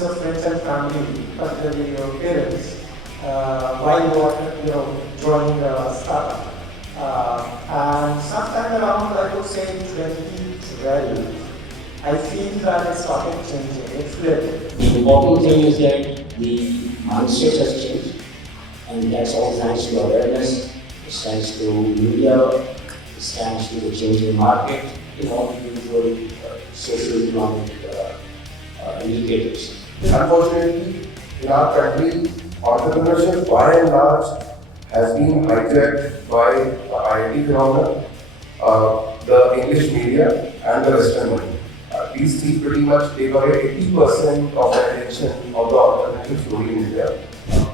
influence of friends and family, particularly your parents, while you are joining a startup. And sometime around, I would say 2012, I feel that it started changing, it flipped. The important thing is that the mindset has changed, and that's all thanks to awareness, it's thanks to media, it's thanks to the changing market, all the usual socio-economic indicators. Unfortunately, in our country, entrepreneurship by and large has been hijacked by the IIT phenomena, the English media and the Western world. These three pretty much take away 80% of the attention of the entrepreneurship story in India.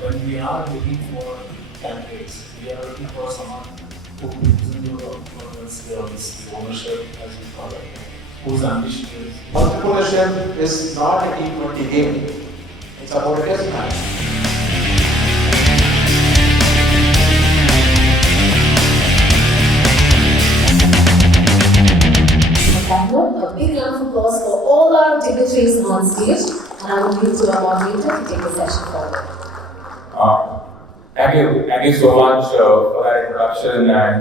When we are looking for candidates, we are looking for someone who is in the entrepreneurial skills, ownership as we call it, who's ambitious. Entrepreneurship is not a T20 game, it's about a test match. A big round of applause for all our dignitaries on stage, and I will leave to our moderator to take the session forward. Thank you so much for that introduction, and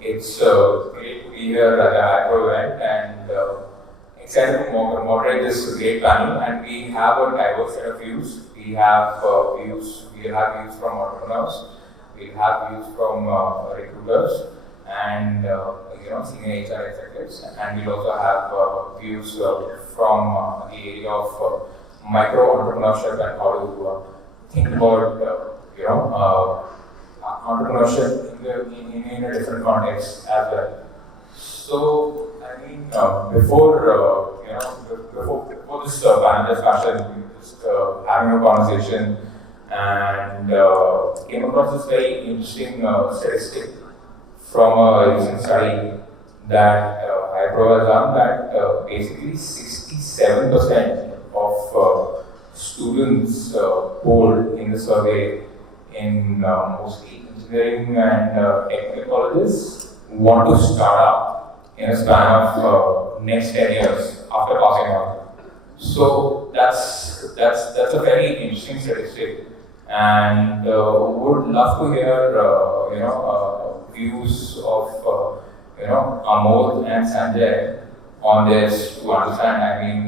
it's great to be here at the Hyper event, and excited to moderate this great panel. And we have a diverse set of views. We have views from entrepreneurs, we have views from recruiters, and senior HR executives, and we'll also have views from the area of micro entrepreneurship and how to think about entrepreneurship in a different context as well. So, I mean, before this panel discussion, we just having a conversation and came across this very interesting statistic from a recent study that Hypro has done, that basically 67% of students polled in the survey in mostly engineering and technical colleges want to start up in a span of next 10 years after passing out. So that's a very interesting statistic, and would love to hear views of Amod and Sanjay on this to understand. I mean,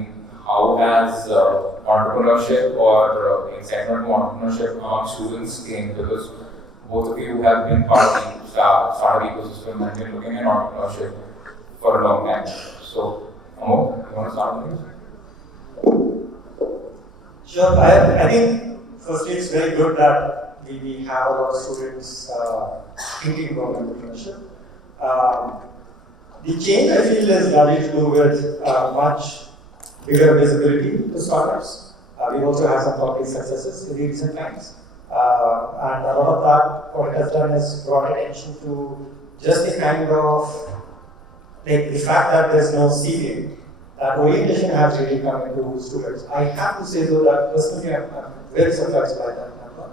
how has entrepreneurship or excitement to entrepreneurship among students changed? Because both of you have been part of the startup ecosystem and been looking at entrepreneurship for a long time. So, Amod, you want to start with this? Sure, I think firstly it's very good that we have a lot of students thinking about entrepreneurship. The change I feel is largely to do with much bigger visibility to startups. We've also had some public successes in the recent times. And a lot of that, what it has done is brought attention to just the kind of, like the fact that there's no ceiling. That orientation has really come into students. I have to say though that personally I'm very surprised by that number.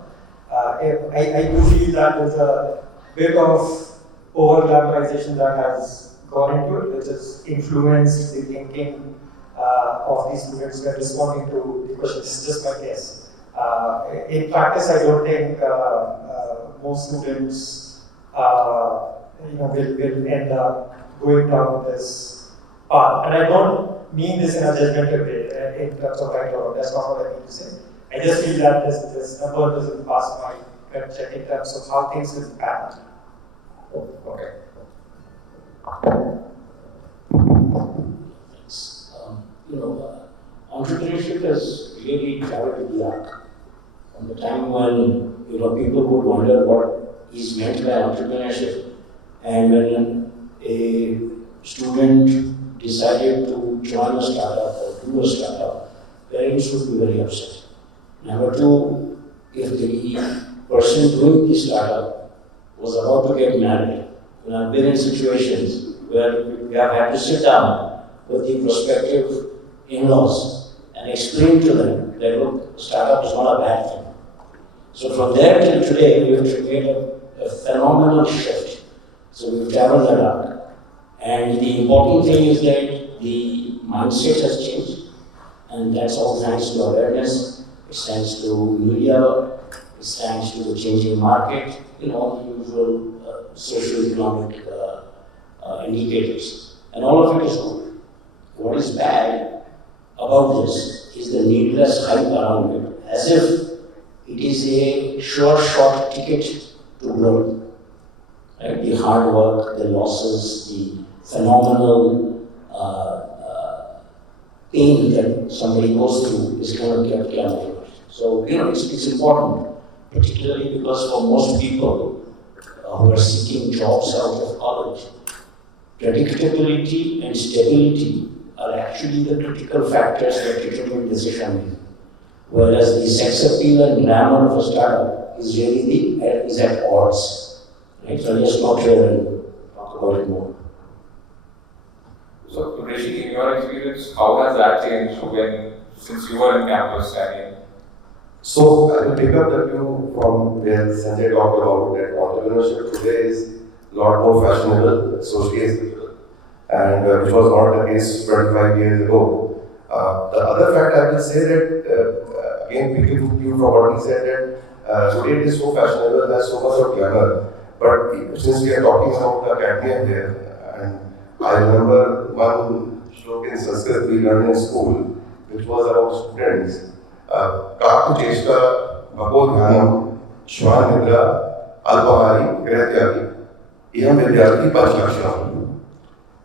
I do feel that there's a bit of over-glamorization that has gone into it, which has influenced the thinking of these students when responding to the question. This is just my guess. In practice, I don't think most students will end up going down this path. And I don't mean this in a judgmental way in terms of right or wrong. That's not what I mean to say. I just feel that this number doesn't pass my gut check in terms of how things will pan out. Okay. Thanks. Entrepreneurship has really traveled the arc. From the time when people would wonder what is meant by entrepreneurship, and when a student decided to join a startup or do a startup, parents would be very upset. Number two, if the person doing the startup was about to get married, I've been in situations where we have had to sit down with the prospective in-laws and explain to them that look, startup is not a bad thing. So from there till today, we have created a phenomenal shift. So we've traveled that arc. And the important thing is that the mindset has changed. And that's all thanks to awareness, it's thanks to media, it's thanks to the changing market, all the usual socio-economic indicators. And all of it is good. What is bad about this is the needless hype around it, as if it is a sure shot ticket to glory. Right? The hard work, the losses, the phenomenal pain that somebody goes through is kind of kept camouflaged. So, it's important, particularly because for most people who are seeking jobs out of college, predictability and stability are actually the critical factors that determine decision making. Whereas the sex appeal and glamour of a startup is really is at odds. Right? So let's stop here and talk about it more. So, Rishi, in your experience, how has that changed since you were in campus? So I will pick up the cue from where Sanjay talked about that entrepreneurship today is a lot more fashionable, socially acceptable, and which was not the case 25 years ago. The other fact I will say that, again, picking up from what he said, that today it is so fashionable, has so much of glamour, but since we are talking about the academia here, and I remember one shlok in Sanskrit we learned in school, which was about students. Kaku Cheshta, Bhagodhanam, Shwan Nidra, Alpahari, Gratyagi, Iham Vidyarthi, Panchakshram.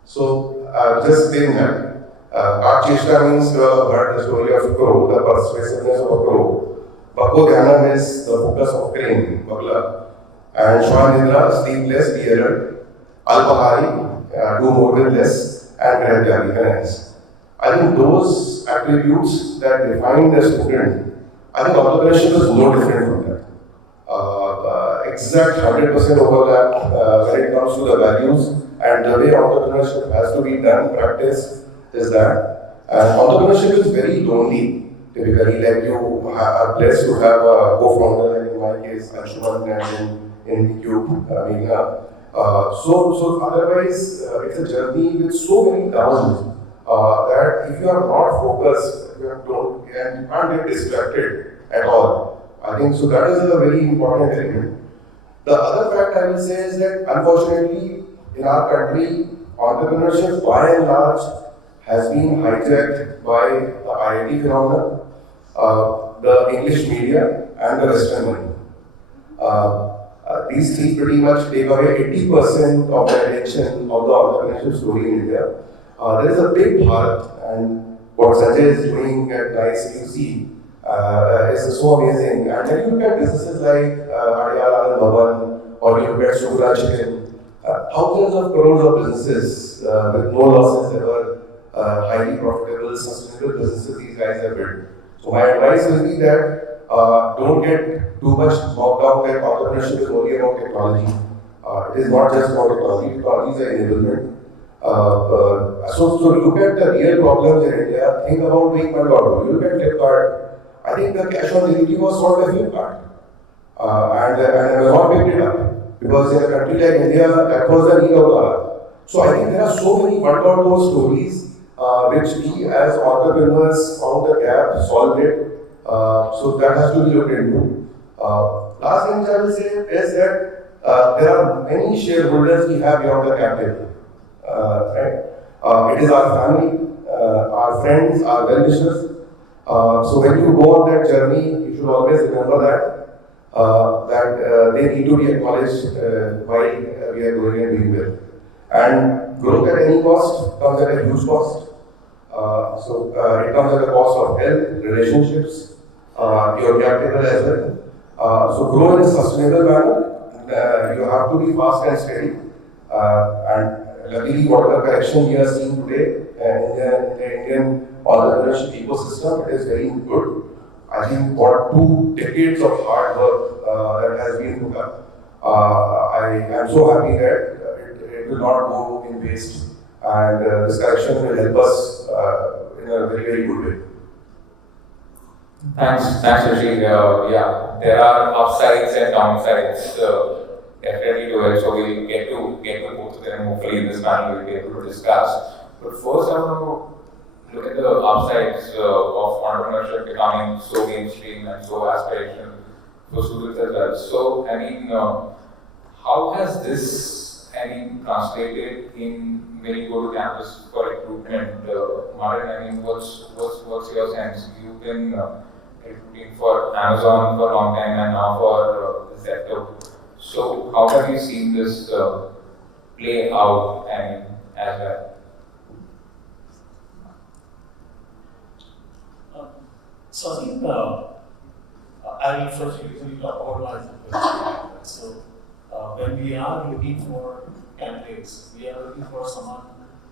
So, just saying that, Kaku Cheshta means you have heard the story of crow, the persuasiveness of a crow. Bhagodhanam is the focus of crane, Bagla. And Shwan Nidra, sleepless, dearer. Alpahari, do more with less, and Gratyagi, finance. I think those attributes that define the student, I think entrepreneurship is no different from that. Exact 100% overlap when it comes to the values and the way entrepreneurship has to be done, practiced, is that. And entrepreneurship is very lonely, typically, like you are blessed to have a co-founder, like in my case, Anshuman and in Cube, Meghna. So otherwise, it's a journey with so many downs. That if you are not focused, and you can't get distracted at all. I think so that is a very important element. The other fact I will say is that unfortunately in our country, entrepreneurship by and large has been hijacked by the IIT phenomenon, the English media and the Western money. These three pretty much take away 80% of the attention of the entrepreneurship story in India. There is a big part, and what Sanjay is doing at ICUC is so amazing. And when you look at businesses like Adyal Anand Bhavan, or you look at Shukra Chicken, thousands of crores of businesses with no losses ever, highly profitable, sustainable businesses these guys have built. So my advice will be that don't get too much bogged down that entrepreneurship is only about technology. It is not just about technology. Technology is an enablement. So look at the real problems in India. Think about doing Mandordo. You look at Flipkart. I think the cash on delivery was solved by Flipkart, and Amazon picked it up because in a country like India, that was the need of the hour. So I think there are so many Mandordo stories which we as entrepreneurs found the gap, solved it. So that has to be looked into. Last thing I will say is that there are many shareholders we have beyond the cap table. Right? It is our family, our friends, our well-wishers. So when you go on that journey, you should always remember that they need to be acknowledged while we are growing and doing well. And growth at any cost comes at a huge cost. It comes at the cost of health, relationships, your capital as well. So grow in a sustainable manner. You have to be fast and steady. And luckily, whatever correction we are seeing today in the Indian entrepreneurship ecosystem, it is very good. I think for 2 decades of hard work that has been put up, I am so happy that it will not go in waste, and this correction will help us in a very, very good way. Thanks, Rishi. Yeah, there are upsides and downsides. Definitely to it, so we'll get to both of them. Hopefully, in this panel, we'll be able to discuss. But first, I want to look at the upsides of entrepreneurship becoming so mainstream and so aspirational for students as well. So, I mean, how has this, I mean, translated in when you go to campus for recruitment? Martin, I mean, what's your sense? You've been recruiting for Amazon for a long time and now for Zepto. So, how have you seen this play out, I mean, as well? So I think I will first usually talk about my situation. So when we are looking for candidates, we are looking for someone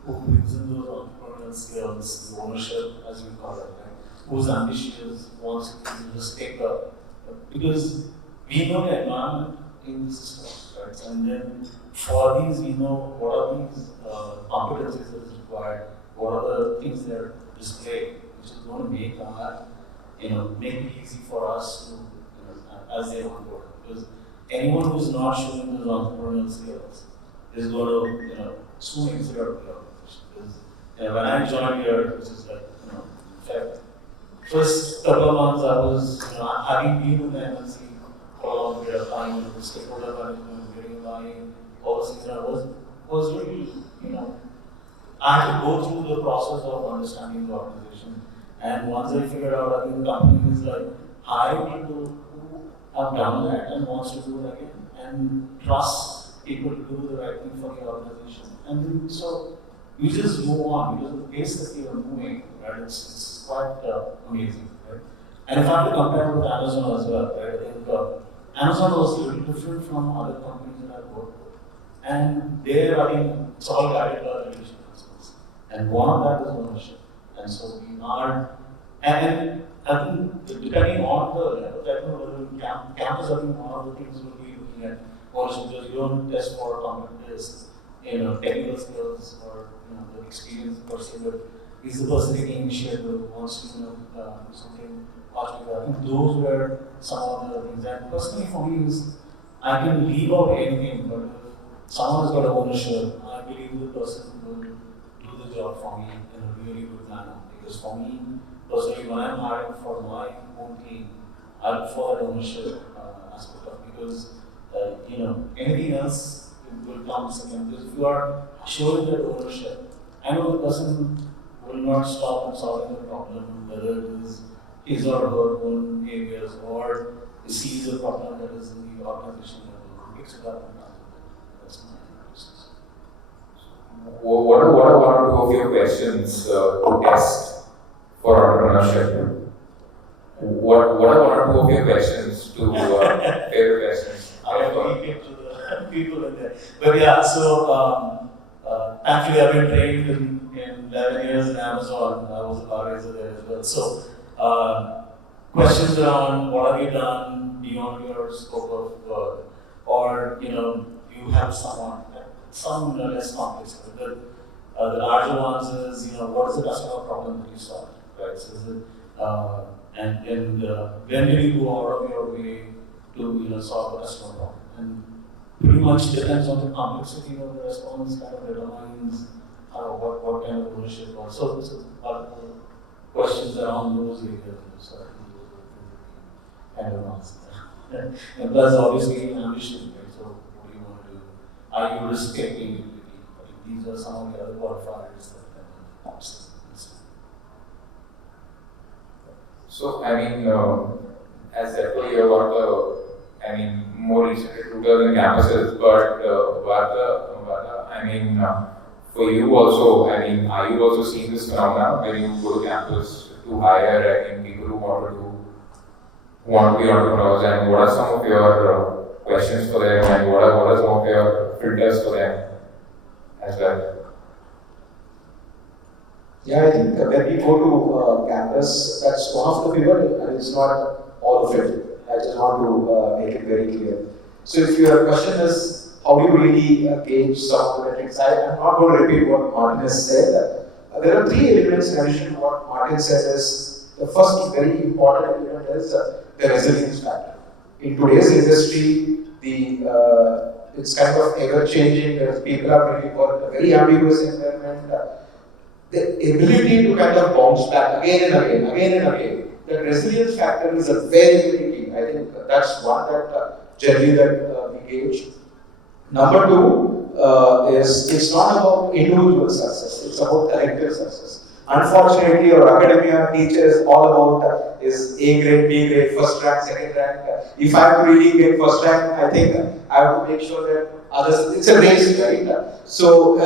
who brings in those entrepreneurial skills, the ownership, as we call it, right? Who's ambitious, wants to just take up. Because we know the environment in the system, right? And then for these, we know what are these competencies that is required, what are the things that are displayed, which is going to make our make it easy for us to, as they onboard. Because anyone who's not showing those entrepreneurial skills is going to, soon exit out of the organization. Because when I joined here, which is like, in fact, first couple of months I was, having been in the MNC for a long period of time, stakeholder management, getting buying, all those things, I was really, I had to go through the process of understanding the organization. And once I figured out, I think the company is like hiring people who have done that and wants to do it again and trust people to do the right thing for the organization. And then, so you just move on because the pace that you are moving, right? It's quite amazing, right? And if I have to compare with Amazon as well, right? I think Amazon was a little different from other companies that I've worked with. And there, I mean, it's all guided by leadership principles. And one of that is ownership. And so we are, and I think depending on the level that campus, I think one of the things we'll be looking at also because you don't test for competence, technical skills or the experience per se, but is the person taking initiative, wants to do something particular. I think those were some of the things. And personally for me is I can leave out anything, but if someone has got ownership, I believe the person will do the job for me in a really good manner. Because for me, personally, when I'm hiring for my own team, I look for that ownership aspect of because anything else will come second. Because if you are showing that ownership, I know the person will not stop and solving the problem, whether it is his or her own areas or sees a problem that is in the organization level, picks it up and does it. That's my process. What are one or two of your questions to test for entrepreneurship? What are one or two of your questions to favorite questions? I have to keep it to the people in there. But yeah, so actually I've been trained in 11 years in Amazon. I was a car raiser there as well. So questions around what have you done beyond your scope of work, or you have someone. Some less complex, but the larger ones is what is the customer problem that you solve, right? So is it, and when did you go out of your way to solve a customer problem? And pretty much depends on the complexity of the response, kind of determines what kind of ownership or so questions around those areas. So I think those are kind of answers. And plus obviously ambition, right? So what do you want to do? Are you risk-taking equity? These are some of the other qualifiers that helps. So, I mean, as Zepto, you're one of the, more recent recruiters in campuses, but Varda, I mean, for you also, are you also seeing this phenomenon when you go to campus to hire people who want to be entrepreneurs, and what are some of your questions for them, and what are some of your filters for them as well? Yeah, I think when we go to campus, that's one of the pivot, and it's not all of it. I just want to make it very clear. So if your question is, how do you really gauge some of the metrics? I'm not going to repeat what Martin has said. There are three elements in addition to what Martin said. Is the first very important element is the resilience factor. In today's industry, it's kind of ever changing. People are really working in a very ambiguous environment. the ability to kind of bounce back again and again. The resilience factor is a very, very key. I think that's one that generally that we gauge. Number two is it's not about individual success, it's about collective success. Unfortunately, our academia teaches all about is A grade, B grade, first rank, second rank. If I have to really get first rank, I think I have to make sure that others, it's a race, right? So,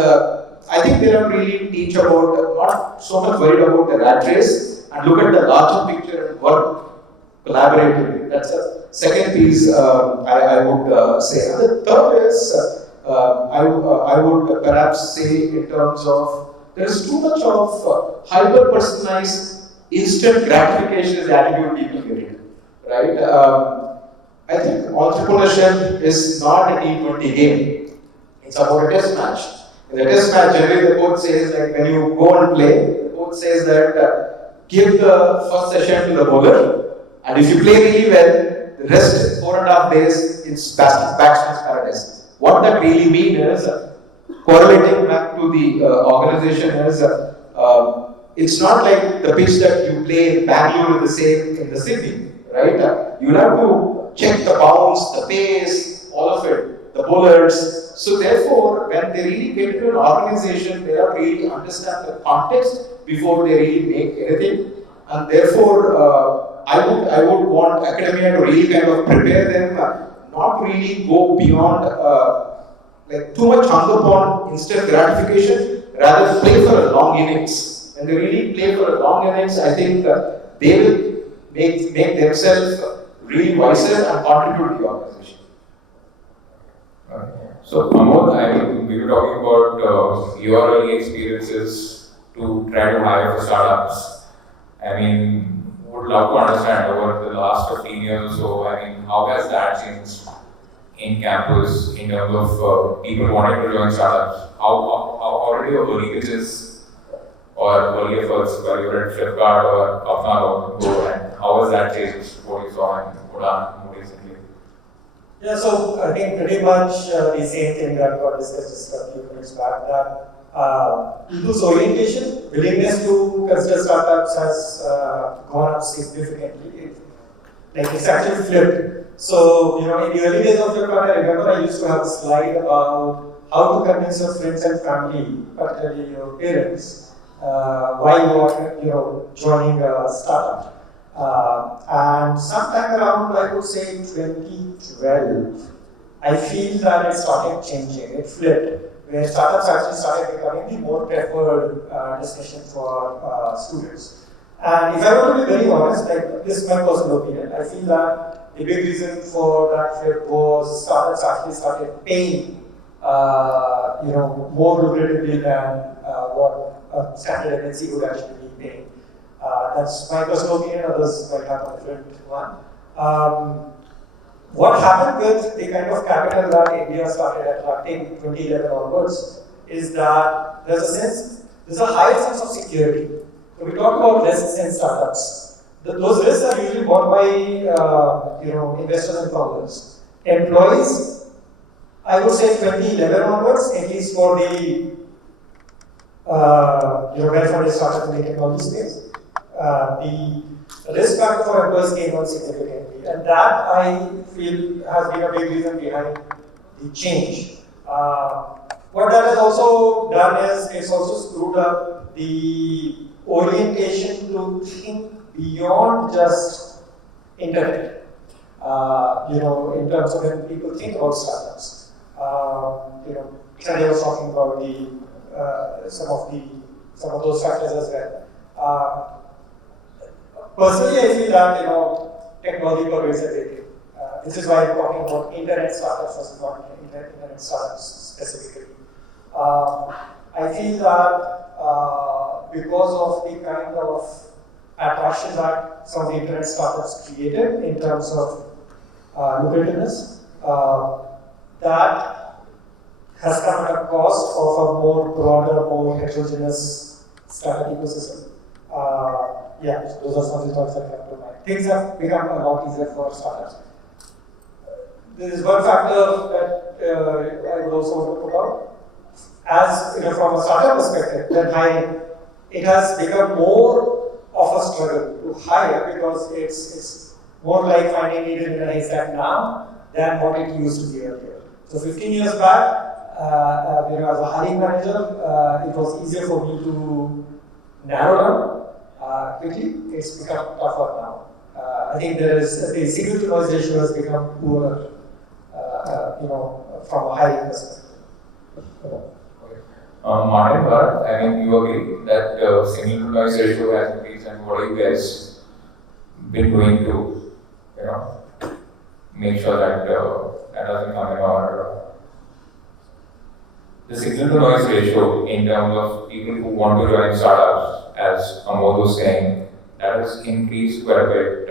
I think they don't really teach about, not so much worried about the rat race and look at the larger picture and work collaboratively. That's the second piece I would say. And the third is, I would perhaps say in terms of there is too much of hyper-personalized instant gratification attitude people get, right? I think entrepreneurship is not a T20 game. It's about a test match. In the test match, generally the coach says like when you go and play, the coach says that give the first session to the bowler, and if you play really well, the rest 4.5 days it's batsman's paradise. What that really means is correlating back to the organization is it's not like the pitch that you play in Bangalore is the same in the city, right? You'll have to check the bounce, the pace, all of it, the bowlers. So therefore, when they really get into an organization, they have to really understand the context before they really make anything. And therefore, I would want academia to really kind of prepare them, not really go beyond like too much hung upon instant gratification, rather play for a long innings. When they really play for a long innings, I think they will make themselves really wiser and contribute to the organization. So, Amod, I mean, we were talking about your early experiences to try to hire for startups. I mean, would love to understand over the last 15 years or so, I mean, how has that changed in campus in terms of people wanting to join startups? How already your early pitches or early efforts while you were at Flipkart or Apna or Go, and how has that changed what you saw in Udan more recently? Yeah, so I think pretty much the same thing that got discussed just a few minutes back, that people's orientation, willingness to consider startups has gone up significantly. It's actually flipped. So, in the early days of your career, I remember I used to have a slide about how to convince your friends and family, particularly your parents, why you are, joining a startup. And sometime around, I would say 2012, I feel that it started changing. It flipped, where startups actually started becoming the more preferred destination for students. And if I were to be very honest, this is my personal opinion, I feel that the big reason for that flip was startups actually started paying, more lucratively than what a standard MNC would actually be paying. That's my personal opinion, others might have a different one. What happened with the kind of capital that India started attracting 2011 onwards is that there's a higher sense of security. So we talk about risks in startups. Those risks are usually borne by investors and founders. Employees, I would say 2011 onwards, at least for the well-funded startup in the technology space, the risk factor for employees came down significantly, and that I feel has been a big reason behind the change. What that has also done is it's also screwed up the orientation to think beyond just internet. In terms of when people think about startups. Sanjay was talking about some of those factors as well. Personally, I feel that technology pervades everything. This is why I'm talking about internet startups as not internet startups specifically. I feel that because of the kind of attraction that some of the internet startups created in terms of lucrativeness, that has come at a cost of a more broader, more heterogeneous startup ecosystem. So those are some of the thoughts that come to mind. Things have become a lot easier for startups. There is one factor that I would also want to put out. As from a startup perspective, then hiring. it has become more of a struggle to hire because it's more like finding needle in a haystack now than what it used to be earlier. So 15 years back, as a hiring manager, it was easier for me to narrow down quickly. It's become tougher now. I think the signal to noise ratio has become poorer, from a hiring perspective. Martin, Bharat, I mean, you agree that signal to noise ratio has increased, and what are you guys been doing to, make sure that that doesn't come in our the signal to noise ratio in terms of people who want to join startups, as Amod was saying, that has increased quite a bit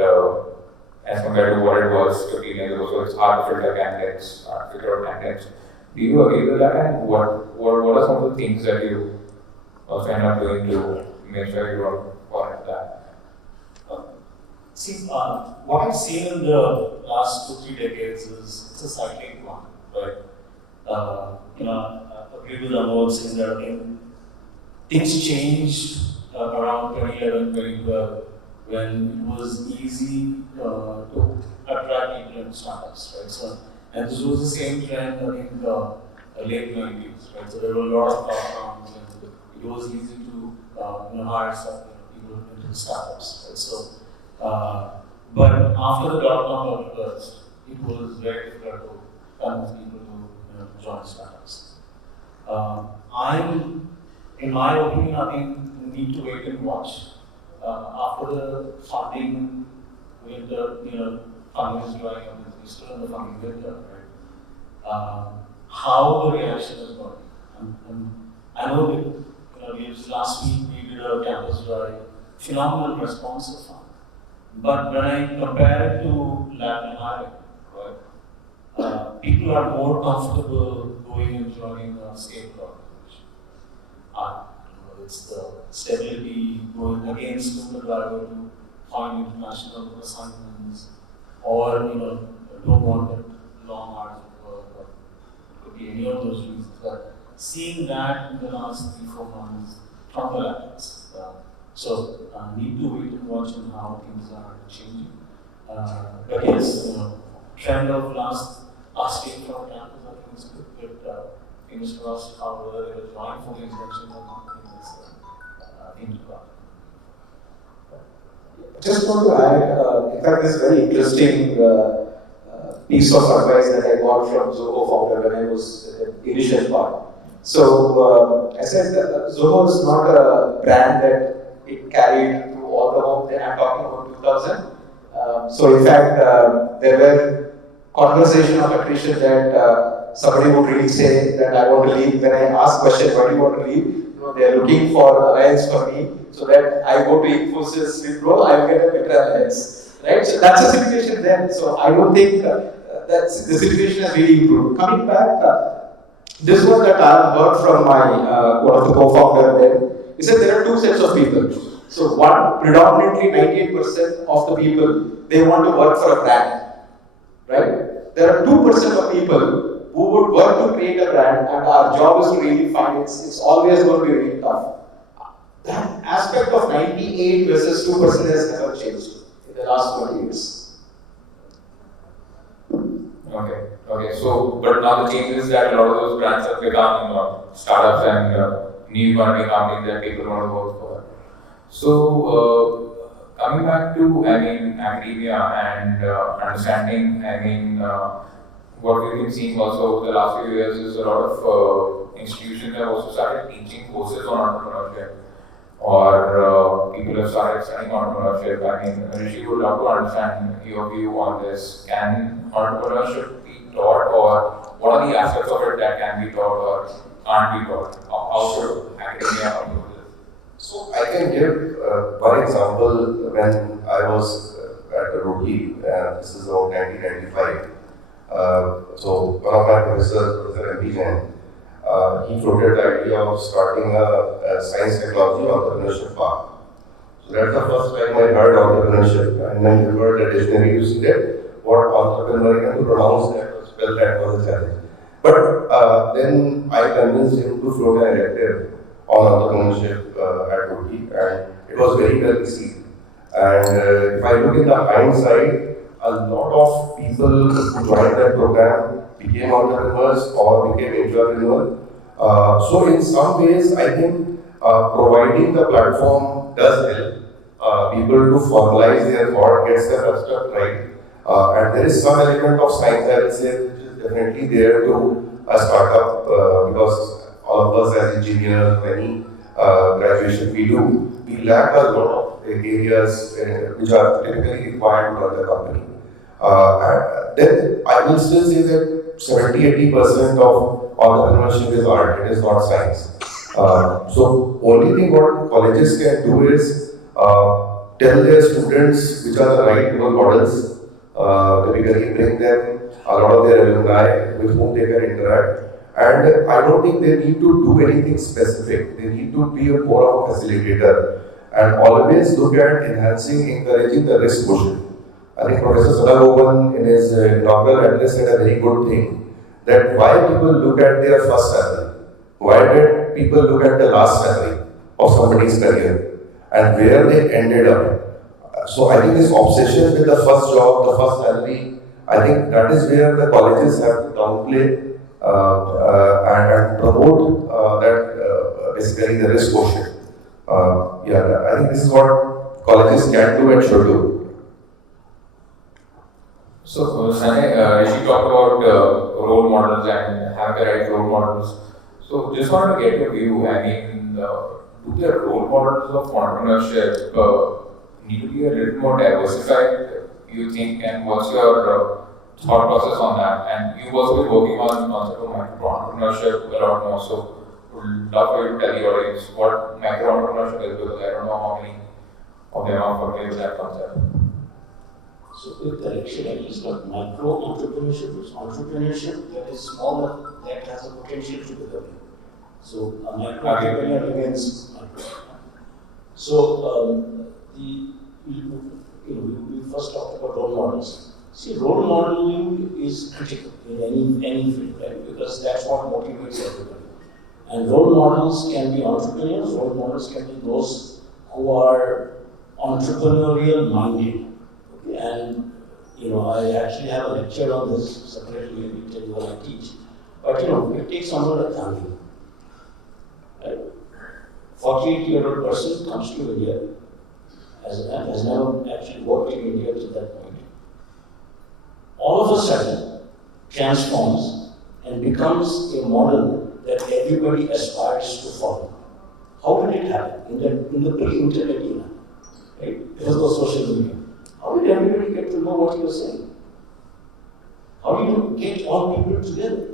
as compared to what it was 15 years ago. So it's hard to filter candidates, hard to figure out candidates. Do you agree with that? And what are some of the things that you also end up doing to make sure you don't fall into that? See, what I've seen in the last 2-3 decades is it's a cycling one, right? I agree with Amod saying that things changed around 2011, 2012 when it was easy to attract people in startups, right? So, and this was the same trend in the late 90s, right? So there were a lot of lockdowns and it was easy to hire some people into startups, right? So, but after the lockdown burst, it was very difficult to convince people to join startups. In my opinion, I think we need to wait and watch. After the funding winter, funding is drying up, we're still in the funding winter, right? How the reaction is going. I know that last week we did a campus drive, phenomenal response so far. But when I compare it to lateral hiring, right, people are more comfortable going and joining a stable organization. It's the stability, going against Google driver to find international assignments, or don't want that long hours of work, or it could be any of those reasons. But seeing that in the last 3-4 months from the laterals. So need to wait and watch on how things are changing. But yes, trend of last year from campus, I think is good. Fingers crossed how whether they will join for the instruction or not. Just want to add, in fact, this very interesting piece of advice that I got from Zoho founder when I was in the initial part. So, I said that Zoho is not a brand that it carried to all the home. Then I'm talking about 2000. So, in fact, there were conversation of attrition that somebody would really say that I want to leave. When I ask question, why do you want to leave? They are looking for alliance for me, so that I go to Infosys, Wipro, I will get a better alliance, right? So that's the situation then. So I don't think that's the situation has really improved. Coming back, this was that I heard from my one of the co-founder then. He said there are two sets of people. So one, predominantly 98% of the people, they want to work for a brand, right? There are 2% of people who would work to create a brand, and our job is to really find it's always going to be really tough. That aspect of 98 versus 2% has never changed in the last 20 years. Okay. So, but now the change is that a lot of those brands have become startups and new economy companies that people want to work for. So, coming back to, academia and understanding, what we've been seeing also over the last few years is a lot of institutions have also started teaching courses on entrepreneurship, or people have started studying entrepreneurship. Rishi would love to understand your view on this. Can entrepreneurship be taught, or what are the aspects of it that can be taught or can't be taught? How should academia approach this? So I can give one example. When I was at the Roti, this is about 1995. So one of my professors, Professor M.P. Jain, he floated the idea of starting a science technology entrepreneurship park. So that's the first time I heard entrepreneurship, and then we heard the dictionary to see that what entrepreneur can pronounce that was, well, that was a challenge. But then I convinced him to float an elective on entrepreneurship at Turkey, and it was very well received. And if I look in the hindsight, a lot of people who joined that program became entrepreneurs or became entrepreneurs. So in some ways, I think providing the platform does help people to formalize their thought, gets their construct right. And there is some element of science, I will say, which is definitely there to a startup because all of us as engineers, any graduation we do, we lack a lot of areas which are typically required to run the company. And then I will still say that 70-80% of entrepreneurship is art, it is not science. So only thing what colleges can do is tell their students which are the right role models, typically bring them a lot of their alumni with whom they can interact. And I don't think they need to do anything specific. They need to be more of a facilitator and always look at enhancing, encouraging the risk quotient. I think Professor Sadagopan in his inaugural address said a very good thing, that why people look at their first salary? Why did people look at the last salary of somebody's career and where they ended up? So I think this obsession with the first job, the first salary, I think that is where the colleges have to downplay and promote that basically the risk quotient. Yeah, I think this is what colleges can do and should do. So, Sanay, Rishi talked about role models and having the right role models. So, just wanted to get your view. I mean, do the role models of entrepreneurship need to be a little more diversified, you think, and what's your thought process on that? And you've also been working on the concept of micro-entrepreneurship a lot more, so would love for you to tell the audience what micro-entrepreneurship is, because I don't know how many of them are familiar with that concept. So quick correction, at least not micro-entrepreneurship, it's entrepreneurship that is smaller, that has a potential to become big. So a micro-entrepreneur remains micro. So we first talked about role models. See, role modeling is critical in any field, right? Because that's what motivates everybody. And role models can be entrepreneurs, role models can be those who are entrepreneurial minded. Okay? And I actually have a lecture on this separately in detail when I teach. But it takes someone like Gandhi. Right? 48-year-old person comes to India, has never actually worked in India to that point. All of a sudden transforms and becomes a model that everybody aspires to follow. How did it happen? In the pre-internet era, right? Because of social media. How did everybody get to know what you were saying? How did you get all people together?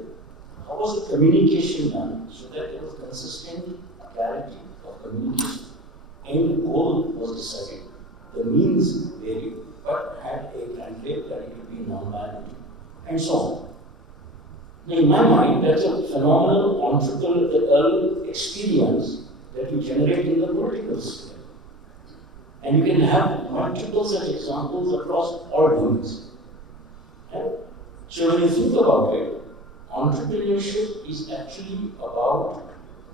How was the communication done so that there was consistent clarity of communication? And the goal was decided. The means varied, but had a candidate that it could be non-violent, and so on. Now, in my mind, that's a phenomenal entrepreneurial experience that you generate in the political sphere. And you can have multiple such examples across all domains. Right? So when you think about it, entrepreneurship is actually about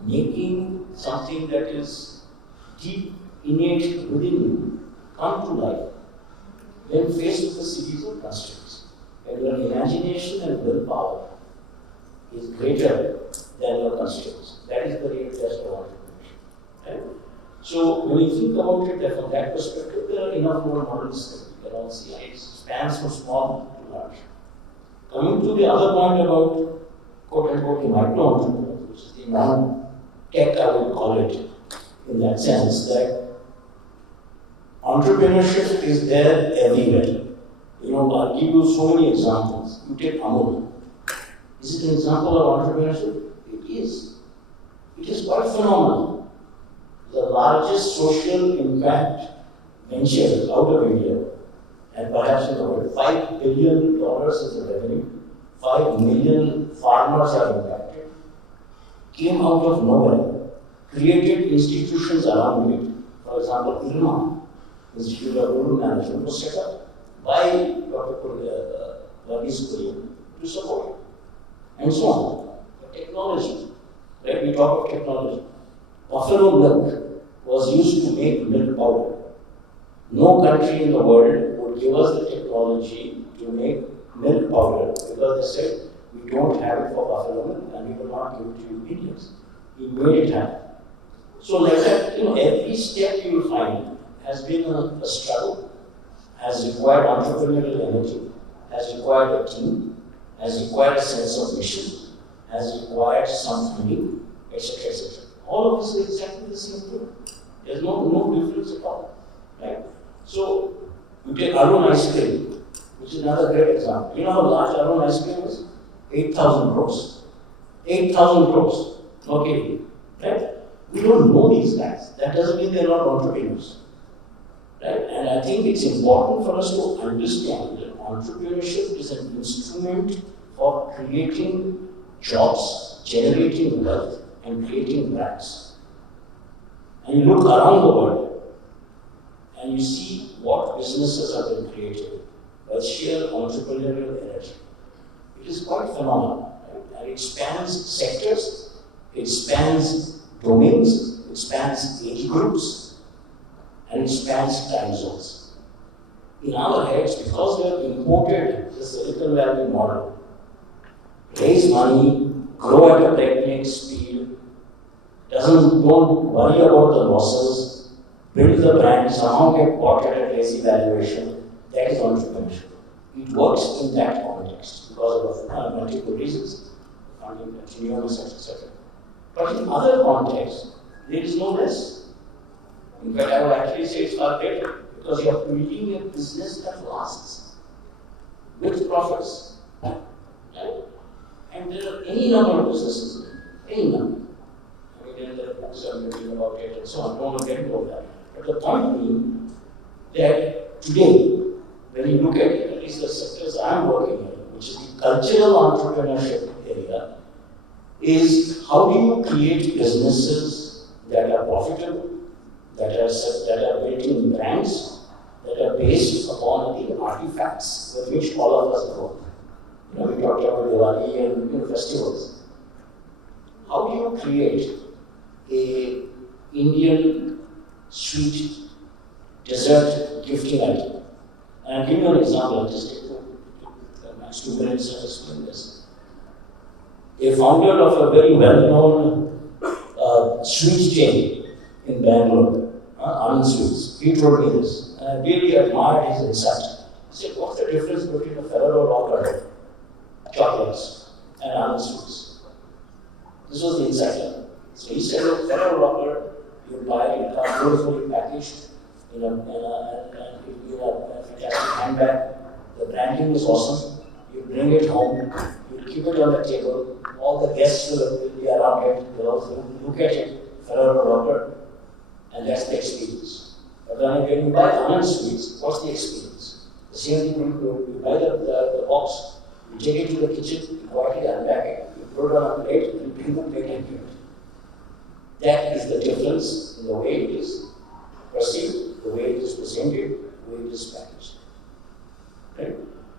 making something that is deep, innate within you come to life when faced with a series of constraints. And your imagination and willpower is greater than your constraints. That is the real test of entrepreneurship. Right? So when you think about it from that perspective, there are enough role models that we can all see. It spans from small to large. Coming to the other point about quote-unquote the micro-entrepreneurs, which is the non-tech, I would call it, in that sense that entrepreneurship is there everywhere. I'll give you so many examples. You take Amul. Is it an example of entrepreneurship? It is. It is quite phenomenal. The largest social impact venture out of India, and perhaps in the world, $5 billion is the revenue, 5 million farmers are impacted, came out of nowhere, created institutions around it. For example, IRMA, Institute of Rural Management, was set up by Dr. Varghese Kurian to support it, and so on. The technology, right? We talk of technology. buffalo milk was used to make milk powder. No country in the world would give us the technology to make milk powder because they said, we don't have it for buffalo milk and we will not give it to you Indians. We made it happen. So like that, every step you will find has been a struggle, has required entrepreneurial energy, has required a team, has required a sense of mission, has required some funding, etc., etc. All of this is exactly the same thing. There's no difference at all, right? So you take Arun ice cream, which is another great example. You know how large Arun ice cream is? 8,000 crores. 8,000 crores. No kidding, right? We don't know these guys. That doesn't mean they're not entrepreneurs, right? And I think it's important for us to understand that entrepreneurship is an instrument for creating jobs, generating wealth, and creating brands. And you look around the world and you see what businesses have been created by sheer entrepreneurial energy. It is quite phenomenal, right? And it spans sectors, it spans domains, it spans age groups, and it spans time zones. In our heads, because we have imported the Silicon Valley model, raise money, grow at a breakneck speed, don't worry about the losses, build the brand, somehow get bought at a crazy valuation, that is entrepreneurship. It works in that context because of multiple reasons, funding, continuums, etc. But in other contexts, there is no less. In fact, I would actually say it's far better because you are building a business that lasts with profits. Right? And there are any number of businesses, any number. I mean, there are books are written about it and so on. I don't want to get into all that. But the point being that today, when you look at least the sectors I'm working in, which is the cultural entrepreneurship area, is how do you create businesses that are profitable, that are building brands, that are based upon the artifacts with which all of us grow. We talked about Diwali and festivals. How do you create a Indian sweet dessert gifting item? And I'll give you an example. I'll just take the next 2 minutes to explain this. A founder of a very well-known sweet chain in Bangalore, Anand Sweets, he told me this, and I really admired his insight. He said, what's the difference between a Ferrero Rocher chocolates and Anand Sweets? This was the insight. So he said, look, Ferrero Rocher, you buy it, it comes beautifully packaged in a fantastic handbag. The branding is awesome. You bring it home, you keep it on the table, all the guests will be around it, they'll also look at it, Ferrero Rocher, and that's the experience. But when you buy Anand Sweets, what's the experience? The same thing you buy the box, you take it to the kitchen, you quietly unpack it, you put it on a plate, you bring the plate and give it. That is the difference in the way it is perceived, the way it is presented, the way it is packaged. Right?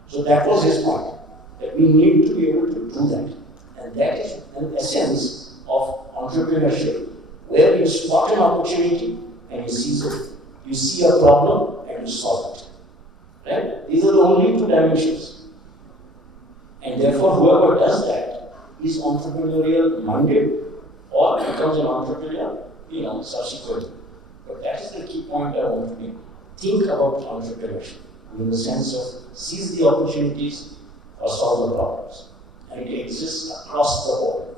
So that was his point, that we need to be able to do that. And that is an essence of entrepreneurship, where you spot an opportunity and you seize it. You see a problem and you solve it. Right? These are the only 2 dimensions. And therefore, whoever does that is entrepreneurial minded or becomes an entrepreneur, subsequently. But that is the key point I want to make. Think about entrepreneurship in the sense of seize the opportunities or solve the problems. And it exists across the board.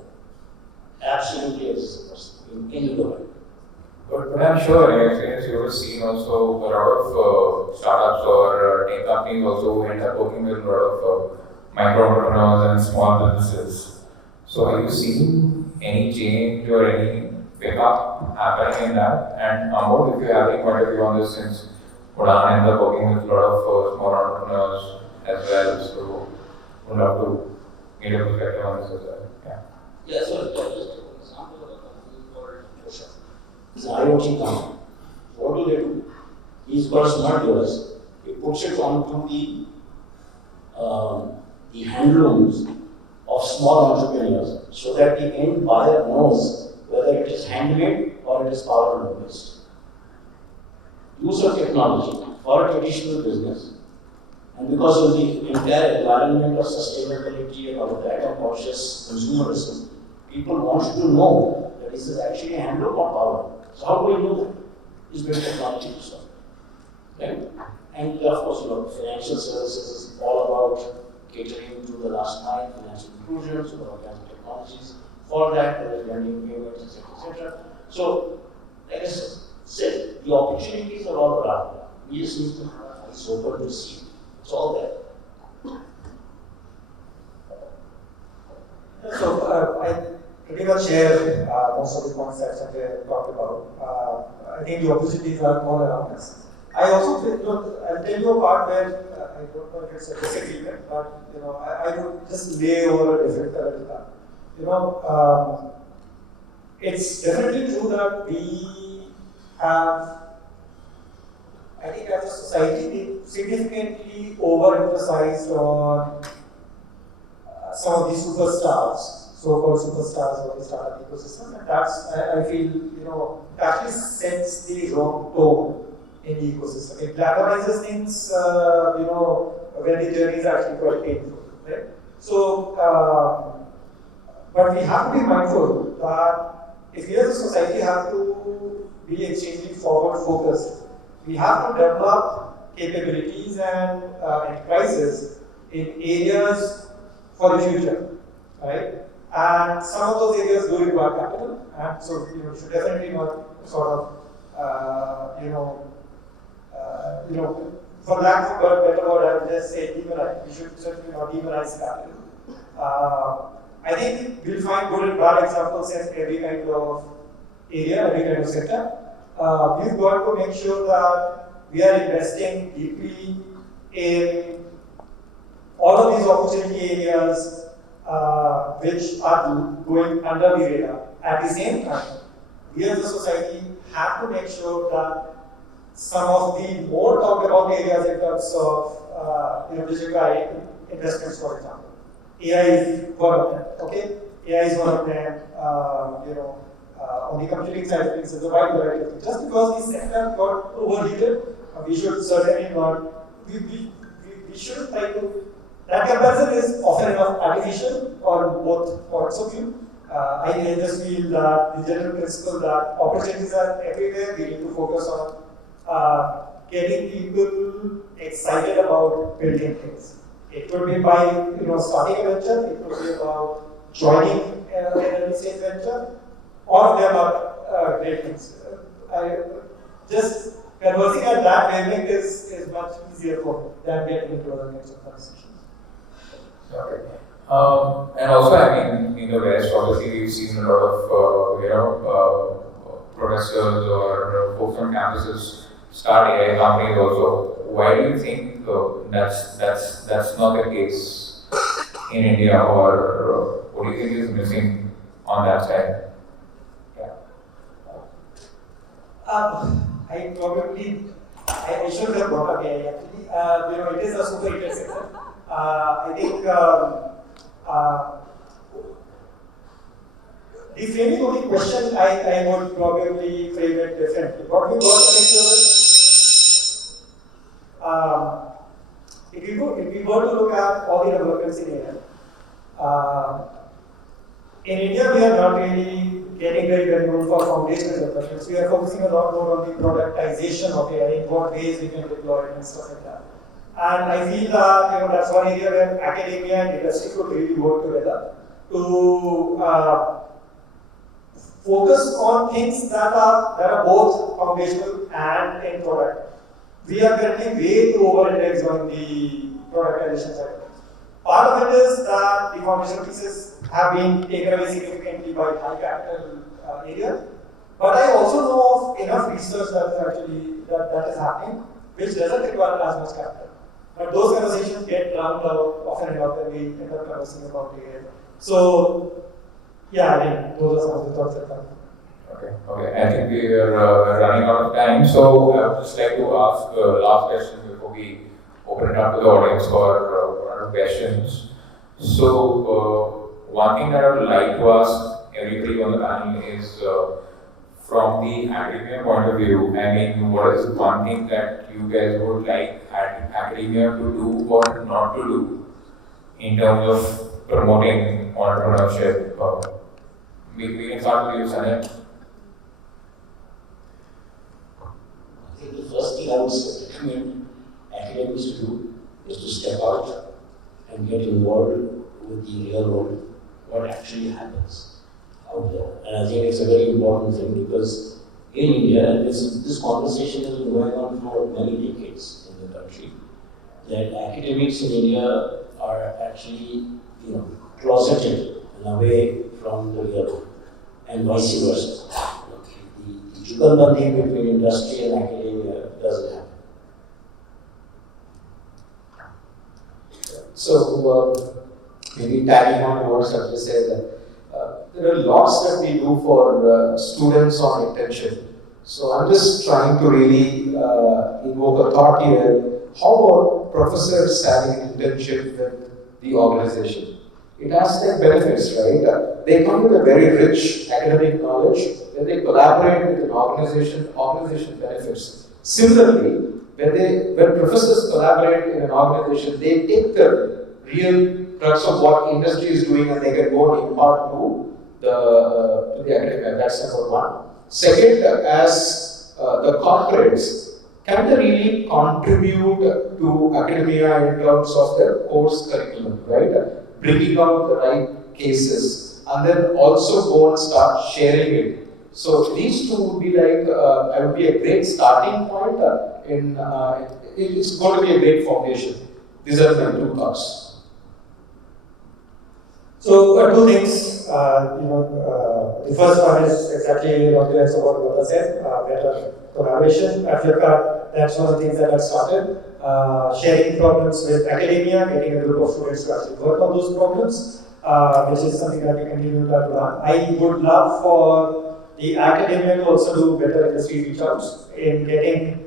Absolutely exists in any domain. But I'm sure in your experience you have seen also a lot of startups or tech companies also end up working with a lot of micro entrepreneurs and small businesses. So are you seeing any change or any pickup happening in that? And Amol, if you have any point of view on this, since Udan ends up working with a lot of small entrepreneurs as well, so would love to get your perspective on this as well. Yeah, so just an example of a company called Osha. It's an IoT company. What do? He's got a smart device. He puts it onto the handlooms of small entrepreneurs so that the end buyer knows whether it it is handmade or it is power and based. Use of technology for a traditional business, and because of the entire environment of sustainability and our data conscious consumerism, people want to know that this is actually a handle or power. So how do we know that? Is built technology to solve. Right? And of course, financial services is all about catering to the last mile, financial inclusion, so there are kinds of technologies for that, there is lending payments, etc. So, like I said, the opportunities are all around. We just need to have eyes open to see. It's all there. So, I pretty much share most of the points that Sanjay talked about. I think the opportunities are all around us. I also feel, I'll tell you a part where I don't know if it's a disagreement, but I would just lay over a different level. It's definitely true that we have, I think as a society, we significantly overemphasized on some of these superstars, so-called superstars of the startup ecosystem, and that's, I feel, it actually sets the wrong tone in the ecosystem. It glamorizes things, when the journey is actually quite painful, right? So, but we have to be mindful that if we as a society have to be extremely forward-focused, we have to develop capabilities and enterprises in areas for the future, right? And some of those areas do require capital, and so you should definitely not sort of, for lack of a better word, I would just say demonize. We should certainly not demonize capital. I think we'll find good and bad examples in every kind of area, every kind of sector. We've got to make sure that we are investing deeply in all of these opportunity areas which are going under the radar. At the same time, we as a society have to make sure that some of the more talked about areas in terms of digital investments, for example. AI is one of them, okay? AI is one of them, on the computing side of things, there's a wide variety of things. Just because the sector got overheated, we should certainly not, we shouldn't try to, that comparison is often enough artificial on both points of view. I just feel that the general principle that opportunities are everywhere, we need to focus on getting people excited about building things. It could be by starting a venture, it could be about joining an early stage venture. All of them are great things. Just conversing at that wavelength is much easier for me than getting into other kinds of conversations. Okay. And also, I mean, in the West, obviously, we've seen a lot of, professors or folks on campuses start AI companies also. Why do you think that's not the case in India, or what do you think is missing on that side? Yeah. I should have brought up AI actually. It is a super interesting sector. I think the framing of the question, I would probably frame it differently. What we got to make sure is, if we were to look at all the developments in AI, in India we are not really getting very known for foundational developments. We are focusing a lot more on the productization of AI, in what ways we can deploy it and stuff like that. And I feel that that's one area where academia and industry could really work together to focus on things that are both foundational and in product. We are currently way too over-indexed on the productization side. Part of it is that the foundational pieces have been taken away significantly by high capital area. But I also know of enough research that is happening, which doesn't require as much capital. But those conversations get drowned out often enough when we end up conversing about AI. So, yeah, I mean, those are some of the thoughts that come. Okay. I think we are running out of time, so I would just like to ask last question before we open it up to the audience for questions. So, one thing that I would like to ask everybody on the panel is from the academia point of view. I mean, what is one thing that you guys would like academia to do or not to do in terms of promoting entrepreneurship? We can start with you, Sanjay. I think the first thing I would recommend academics to do is to step out and get involved with the real world, what actually happens out there. And I think it's a very important thing because in India, and this conversation has been going on for many decades in the country, that academics in India are actually, closeted and away from the real world, and vice versa. The jugalbandi between industry and academia doesn't happen. So, maybe tagging on to what Sanjay said, there are lots that we do for students on internship. So, I'm just trying to really invoke a thought here. How about professors having an internship with the organization? It has their benefits, right? They come with a very rich academic knowledge. When they collaborate with an organization benefits. Similarly, when professors collaborate in an organization, they take the real crux of what industry is doing and they can go and impart to the academia. That's number one. Second, as the corporates, can they really contribute to academia in terms of their course curriculum, right? Bringing out the right cases and then also go and start sharing it. So these two would be like, I would be a great starting point it's going to be a great foundation. These are my two thoughts. So two things, the first one is exactly what you said, better collaboration. At Flipkart, that's one of the things that I've started. Sharing problems with academia, getting a group of students to actually work on those problems, which is something that we continue to run. I would love for the academia to also do better industry reach outs in getting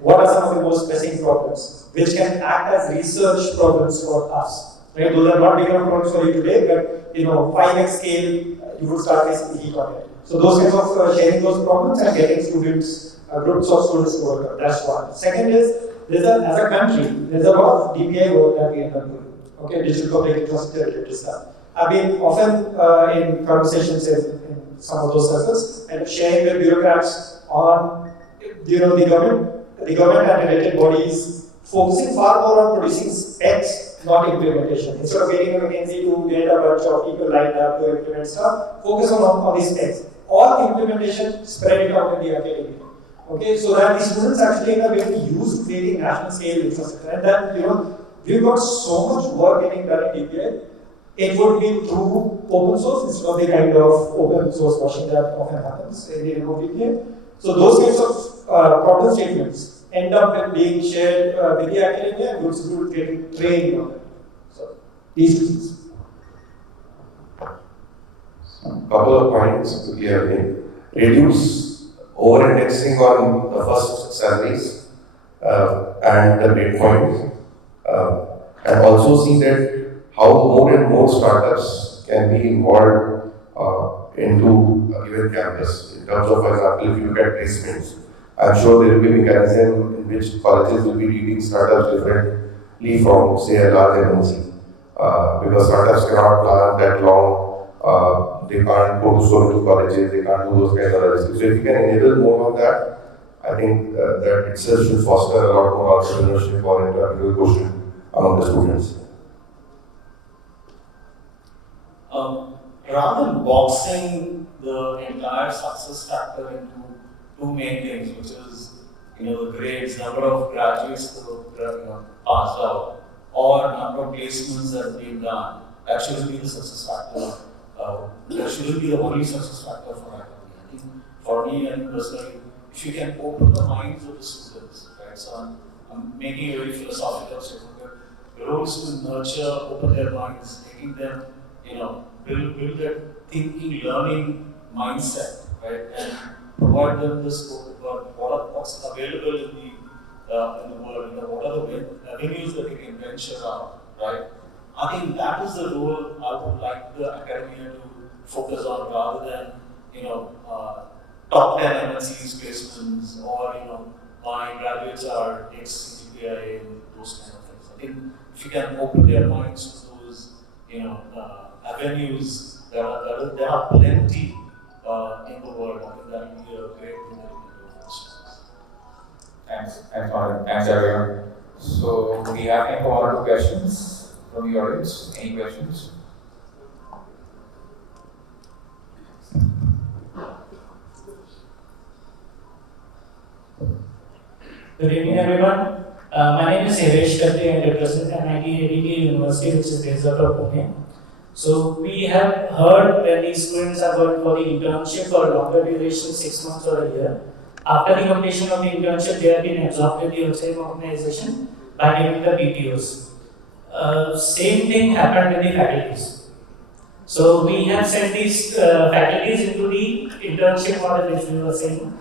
what are some of the most pressing problems which can act as research problems for us. Right? Those are not big enough problems for you today, but 5x scale, you would start facing heat on it. So those kinds of sharing those problems and getting students, groups of students to work on. That's one. Second is, as a country, there's a lot of DPI work that we end up doing. Okay, digital public infrastructure related stuff. I've been often in conversations in some of those circles and sharing with bureaucrats on the government and related bodies focusing far more on producing specs, not implementation. Instead of getting a McKinsey to get a bunch of people lined up to implement stuff, focus on these specs. All implementation, spread it out in the academia. Okay, so that the students actually end up getting used to creating national scale infrastructure. And then, we've got so much work getting done in DPI. It would be through open source instead of the kind of open source washing that often happens in the remote DPI. So those kinds of problem statements end up with being shared with the academia and good students getting trained on it. So these two things. Couple of points to clear in. Reduce over-indexing on the first salaries and the breakpoint, and also see that how more and more startups can be involved into a given campus. In terms of, for example, if you look at placements, I'm sure there will be a mechanism in which colleges will be treating startups differently from, say, a large MNC. Because startups cannot plan that long. They can't go to so many colleges, they can't do those kinds of other. So if you can enable more of that, I think that itself should foster a lot more entrepreneurship or entrepreneurial quotient among the students. Rather than boxing the entire success factor into two main things, which is the grades, number of graduates that passed out, or number of placements that have been done, that shouldn't be the success factor. That shouldn't be the only success factor for academia. I think for me and personally, if you can open the minds of the students, right? So I'm making a very philosophical statement. The role is to nurture, open their minds, making them, build their thinking, learning mindset, right? And provide them the scope about what's available in the world, what are the avenues that they can venture out, right? I think that is the role I would like the academia to focus on rather than, top 10 MNCs placements or, my graduates are X CGPI and those kind of things. I think if you can open their minds to those, avenues, there are plenty in the world. I think that would be a great thing that we can do for students. Thanks, Martin. Thanks, everyone. So we have time for 1 or 2 questions from the audience. Any questions? Good evening, everyone. My name is Hiresh Katti. I represent NIT University, which is based out of Pune. So we have heard when the students are going for the internship for a longer duration, 6 months or a year. After the completion of the internship, they have been absorbed in the same organization by giving the PTOs. Same thing happened with the faculties. So we have sent these faculties into the internship model, which we were saying,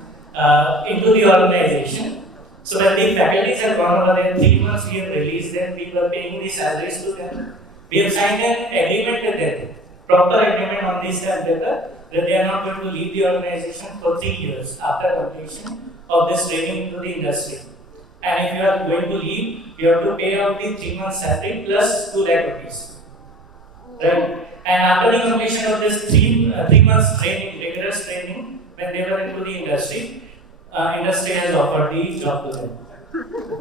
into the organization. So when the faculties have gone over there, 3 months we have released them, we were paying the salaries to them. We have signed an agreement with them, proper agreement on this and that they are not going to leave the organization for 3 years after completion of this training into the industry. And if you are going to leave, you have to pay out the 3 months salary plus 2 lakh rupees. Right? And after the completion of this 3 months training, rigorous training, when they were into the industry has offered the job to them.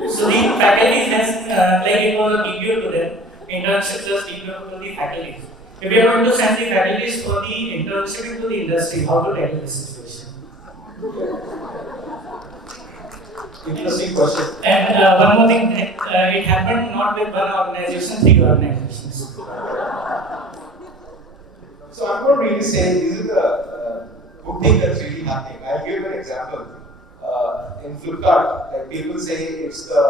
So the faculty has, like it was a PPO to them, internship plus PPO to the faculty. If we are going to send the faculties for the internship into the industry, how to tackle this situation? Interesting question. And one more thing, it happened not with one organization, 3 organizations. So I'm not really saying this is a good thing that's really happening. I'll give you an example. In Flipkart, like people say it's the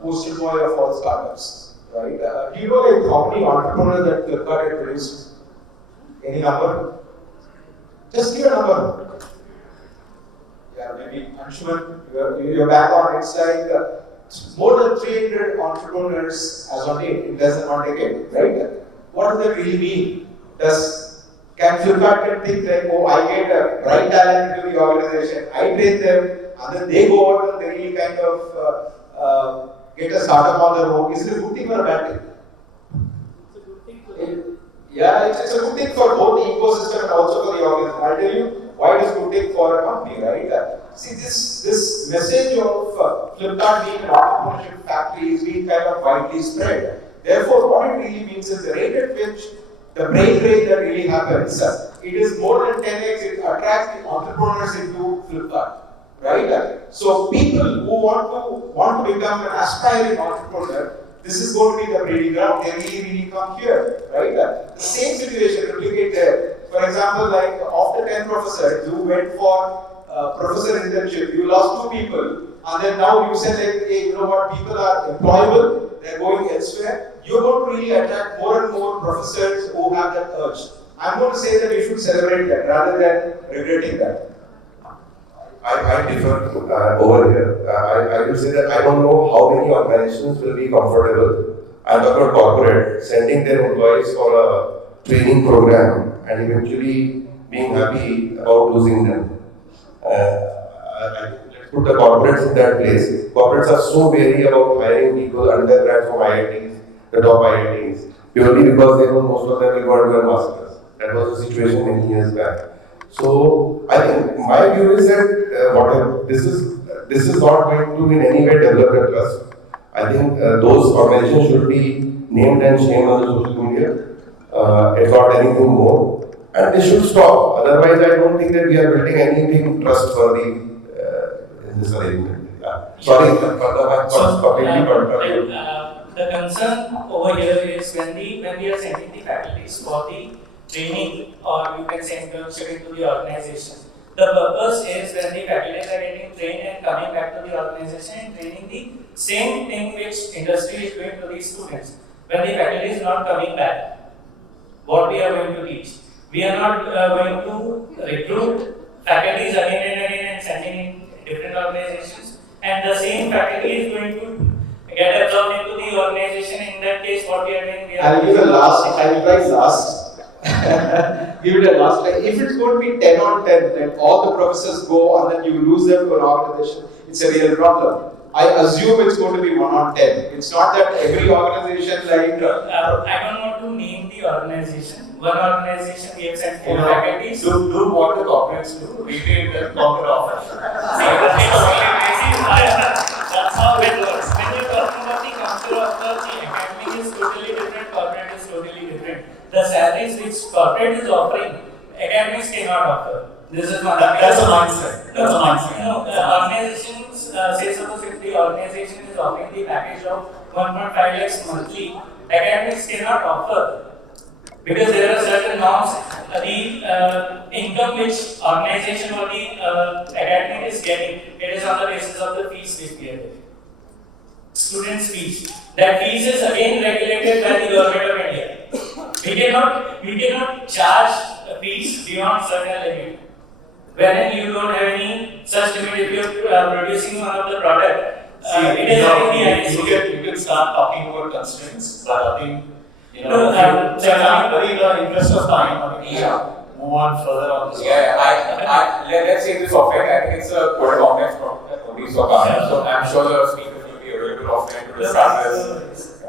poster boy of all startups, right? Do you know like how many entrepreneurs that Flipkart had produced? Any number? Just give a number. Yeah, maybe Anshuman, you're back on. It's like more than 300 entrepreneurs as on date in less than 1 decade, right? What does that really mean? Can Flipkart think like, oh, I get a bright talent into the organization, I train them, and then they go out and they really kind of get a startup on their own? Is it a good thing or a bad thing? It's a good thing for them. Yeah, it's a good thing for both the ecosystem and also for the organization. I'll tell you why it is a good thing for a company, right? See, this message of Flipkart being an entrepreneurship factory is being kind of widely spread. Therefore, what it really means is the rate at which the brain drain that really happens, it is more than 10x, it attracts the entrepreneurs into Flipkart, right? So people who want to become an aspiring entrepreneur, this is going to be the breeding ground, they really come here, right? The same situation replicate there. For example, like of the 10 professors who went for professor internship, you lost 2 people, and then now you say like, hey, you know what, people are employable, they're going elsewhere. You're going to really attract more and more professors who have that urge. I'm going to say that you should celebrate that rather than regretting that. I differ over here. I will say that I don't know how many organizations will be comfortable, I'm talking about corporate, sending their employees for a training program and eventually being happy about losing them. Let's put the corporates in that place. Corporates are so wary about hiring people undergrads from IITs, the top IITs, purely because they know most of them will go to their masters. That was the situation many years back. So I think my view is that this is not going to in any way develop a trust. I think those organizations should be named and shamed on the social media, if not anything more, and they should stop. Otherwise, I don't think that we are building anything trustworthy in this arrangement. Sorry, the concern over here is when we are sending the faculties for the training, or you can say internship into the organization. The purpose is when the faculties are getting trained and coming back to the organization and training the same thing which industry is doing to the students. When the faculty is not coming back, what we are going to teach? We are not going to recruit faculties again and again and sending in different organizations, and the same faculty is going to get absorbed into the organization. In that case, what we are doing, we are. I'll give a last. I'll try last. Give it a last. Like if it's going to be 10 on 10, then all the professors go and then you lose them to an organization. It's a real problem. I assume it's going to be 1 on 10. It's not that every organization like. I don't want to name the organization. One organization we have sent 4 faculties. Do what the corporates do, retain their corporate offer. That's how it works. When you're talking about the culture of the academic is totally different, corporate is totally different. The salaries which corporate is offering, academics cannot offer. This is one. That's a mindset. That's a mindset. No, organizations, say suppose if the organization is offering the package of 1.5 lakhs monthly, academics cannot offer. Because there are certain norms, the income which organization or the academic is getting, it is on the basis of the fees which we are getting. Students' fees. That fees is again regulated by the government of India. We cannot charge fees beyond certain limit. Wherein you don't have any such limit if you are producing one of the product. It is you can start talking about constraints, but I think in the interest of time, I mean, move on further on this. Let's take this offline. I think it's a quite complex problem only for Ghana. So I'm sure the speakers will be available offline to discuss this.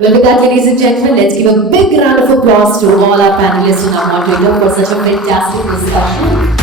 Well, with that, ladies and gentlemen, let's give a big round of applause to all our panelists and our moderator for such a fantastic discussion.